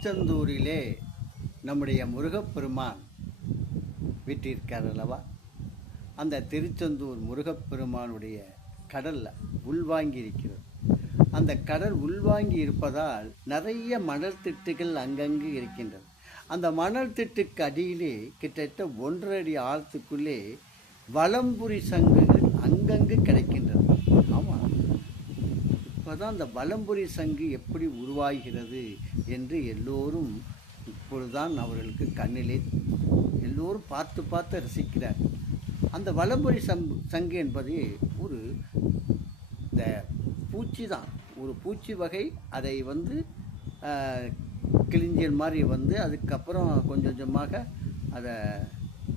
திருச்செந்தூரிலே நம்முடைய முருகப்பெருமான் வீற்றிருக்கார் அல்லவா? அந்த திருச்செந்தூர் முருகப்பெருமானுடைய கடலில் உள்வாங்கி இருக்கிறது. அந்த கடல் உள்வாங்கி இருப்பதால் நிறைய மணல் திட்டுகள் அங்கங்கு இருக்கின்றது. அந்த மணல் திட்டுக்கு அடியிலே கிட்டத்தட்ட 1.5 அடி ஆழத்துக்குள்ளே வலம்புரி சங்குகள் அங்கங்கு கிடைக்கின்றது. ஆமாம், இப்போதான் அந்த வலம்புரி சங்கு எப்படி உருவாகிறது என்று எல்லோரும் இப்பொழுதுதான் அவர்களுக்கு கண்ணிலே எல்லோரும் பார்த்து பார்த்து ரசிக்கிறார். அந்த வலம்புரி சங்கு என்பது ஒரு இந்த பூச்சி தான், ஒரு பூச்சி வகை. அதை கிளிஞ்சல் மாதிரி அதுக்கப்புறம் கொஞ்சம் கொஞ்சமாக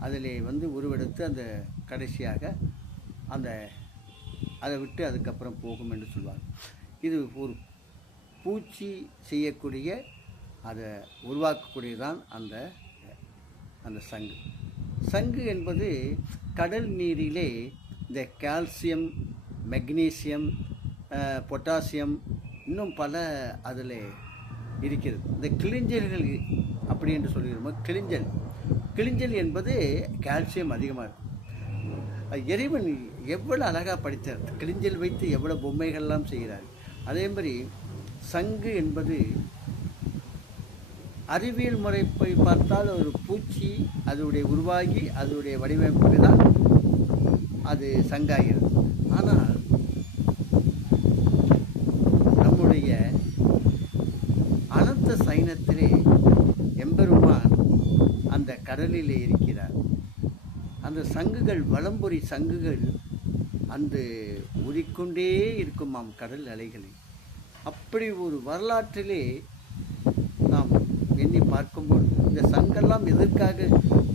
அதில் உருவெடுத்து அந்த கடைசியாக அதை விட்டு அதுக்கப்புறம் போகும் என்று சொல்வாங்க. இது ஒரு பூச்சி செய்யக்கூடிய அதை உருவாக்கக்கூடியதான் அந்த சங்கு என்பது கடல் நீரிலே இந்த கால்சியம், மெக்னீசியம், பொட்டாசியம் இன்னும் பல அதில் இருக்கிறது. இந்த கிளிஞ்சல்கள் அப்படி என்று சொல்கிறோம். கிளிஞ்சல் என்பது கால்சியம் அதிகமாக இருக்கும். இறைவன் எவ்வளோ அழகாக படித்தார், கிளிஞ்சல் வைத்து எவ்வளோ பொம்மைகள்லாம் செய்கிறார். அதே மாதிரி சங்கு என்பது அறிவியல் முறைப்பை பார்த்தால் ஒரு பூச்சி அதனுடைய உருவாகி அதனுடைய வடிவமைப்பு தான் அது சங்காகிறது. ஆனால் நம்முடைய அனந்த சைனத்திலே எம்பெருமான் அந்த கடலிலே இருக்கிறார். அந்த சங்குகள், வலம்புரி சங்குகள் அந்த ஊறிக்கொண்டே இருக்குமாம் கடல் அலைகளில். அப்படி ஒரு வரலாற்றிலே நாம் எண்ணி பார்க்கும்போது இந்த சங்கெல்லாம் எதற்காக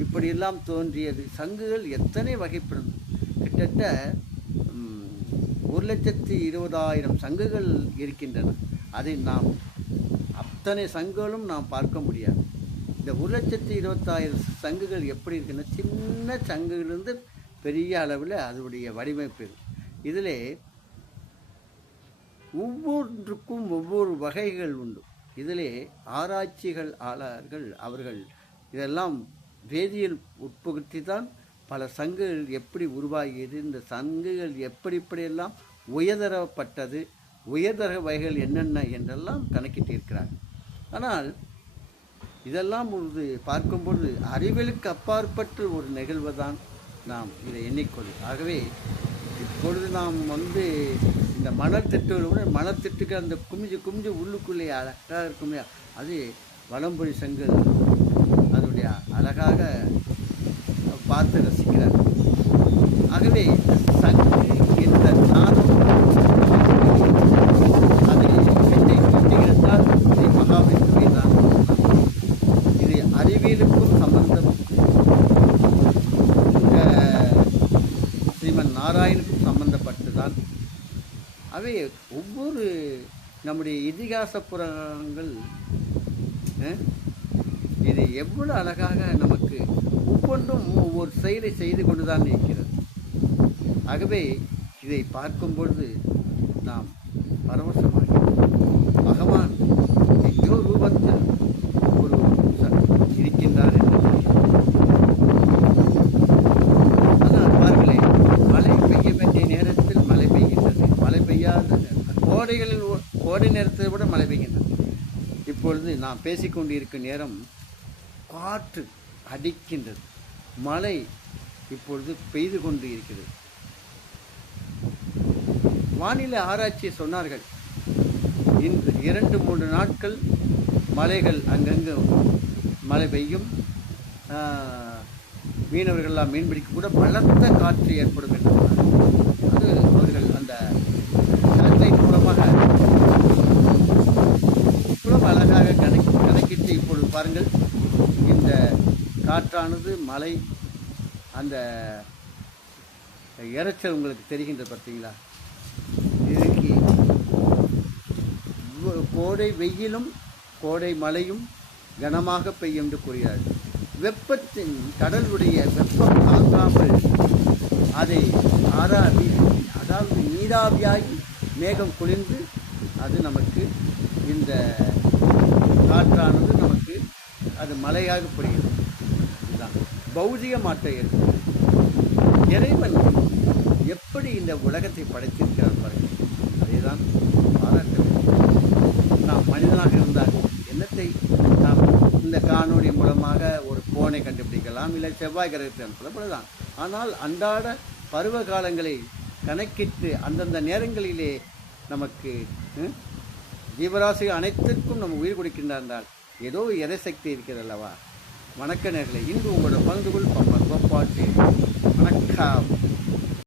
இப்படியெல்லாம் தோன்றியது? சங்குகள் எத்தனை வகைப்படும்? கிட்டத்தட்ட 1,20,000 சங்குகள் இருக்கின்றன. அதை நாம் அத்தனை சங்குகளும் நாம் பார்க்க முடியாது. இந்த 1,20,000 சங்குகள் எப்படி இருக்குன்னா, சின்ன சங்குகளிலிருந்து பெரிய அளவில் அதனுடைய வடிவமைப்பு. இதில் ஒவ்வொன்றுக்கும் ஒவ்வொரு வகைகள் உண்டு. இதிலே ஆராய்ச்சியாளர்கள் அவர்கள் இதெல்லாம் வேதியியல் உட்புகுத்தி தான் பல சங்குகள் எப்படி உருவாகியது, இந்த சங்குகள் எப்படியெல்லாம் உயர்தரப்பட்டது, உயர்தர வகைகள் என்னென்ன என்றெல்லாம் கணக்கிட்டு இருக்கிறார்கள். ஆனால் இதெல்லாம் பார்க்கும்பொழுது அறிவியலுக்கு அப்பாற்பட்டு ஒரு நிகழ்வு தான் நாம் இதை எண்ணிக்கொள். ஆகவே இப்பொழுது நாம் இந்த மணல் திட்டுக்கு அந்த குமிஞ்சு உள்ளுக்குள்ளே அழகாக இருக்கும், அது வலம்புரி சங்கு அதனுடைய அழகாக பார்த்து ரசிக்கிறார். ஆகவே சங்கு என்ற நானும் அதை கட்டியிருந்தால் இதை மகாவிஷ்ணுவை தான். இது அறிவியலுக்கும் சம்பந்தம், ஸ்ரீமன் நாராயணுக்கும் சம்பந்தப்பட்டுதான். அவை ஒவ்வொரு நம்முடைய இதிகாச புராணங்கள் இது எவ்வளவு அழகாக நமக்கு ஒவ்வொன்றும் ஒவ்வொரு செயலை செய்து கொண்டுதான் இருக்கிறது. ஆகவே இதை பார்க்கும் பொழுது நாம் பரவசமாக பகவான் எங்கோ ரூபத்தில் ஒரு இருக்கின்றார் என்று. ஆனால் பாருங்களேன், மழை பெய்ய வேண்டிய நேரத்தில் மழை பெய்கின்றது, மழை பெய்யாத கோடை நேரத்தை விட மழை பெய்கின்றது. இப்பொழுது நாம் பேசிக்கொண்டிருக்கும் நேரம் காற்று அடிக்கின்றது, மழை இப்பொழுது பெய்து கொண்டு இருக்கிறது. வானிலை ஆராய்ச்சி சொன்னார்கள், இன்று 2-3 நாட்கள் மழைகள் அங்கங்கு மழை பெய்யும், மீனவர்கள்லாம் மீன்பிடிக்க கூட பலத்த காற்று ஏற்படும் என்று அது அவர்கள் அந்த சேட்டலைட் மூலமாக இவ்வளவு அழகாக கணக்கிட்டு இப்பொழுது பாருங்கள், இந்த காற்றானது மழை அந்த இரைச்சல் உங்களுக்கு தெரிகின்றது பார்த்தீங்களா? இதுக்கு கோடை வெயிலும் கோடை மழையும் கனமாக பெய்யும் என்று கூறுகிறார்கள். வெப்பத்தின் கடலுடைய வெப்பம் தாங்காமல் அதை ஆறாவி, அதாவது நீராவியாகி மேகம் குளிர்ந்து அது நமக்கு இந்த காற்றானது மழையாக பொழிகிறது. இதுதான் பௌதிக மாற்றம் ஏற்படுகிறது. இறைவன் எப்படி இந்த உலகத்தை படைத்திருக்கிறார் பாருங்கள். அதேதான் பாராட்ட வேண்டும். நாம் மனிதனாக இருந்தால் என்னத்தை நாம் இந்த காணொளி மூலமாக ஒரு போனை கண்டுபிடிக்கலாம், இல்லை செவ்வாய் கிரகத்தை அனுப்பலாம். ஆனால் அன்றாட பருவ காலங்களை கணக்கிட்டு அந்தந்த நேரங்களிலே நமக்கு ஜீவராசிகள் அனைத்திற்கும் நம்ம உயிர் கொடுக்கின்றார் என்றால் ஏதோ இறைசக்தி இருக்கிறது அல்லவா? வணக்க நேயர்களே, இன்று உங்களோட பகிர்ந்து கொள் கோபால். வணக்கம்.